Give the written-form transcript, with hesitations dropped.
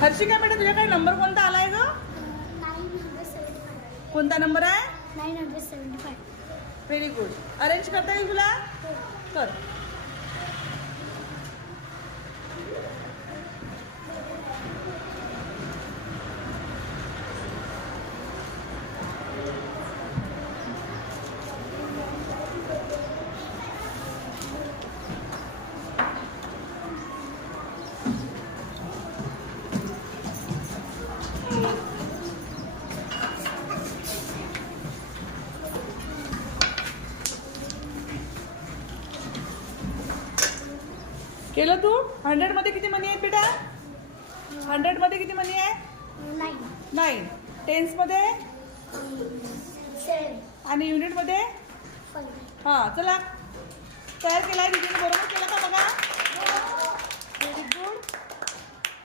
हर्षिका बेटा तुझ्याकडे नंबर कोणता आलाय ग? 975. कोणता नंबर आहे? 975. Very good. अरेंज करता येईल तुला? कर. केलं तू? 100 मध्ये किती मनी आहेत बेटा? 100 मध्ये किती मनी आहे? 9. टेन्स मध्ये 7. आणि युनिट मध्ये 5. हां चला तयार केला आहे. बरोबर केला का बघा? Very good.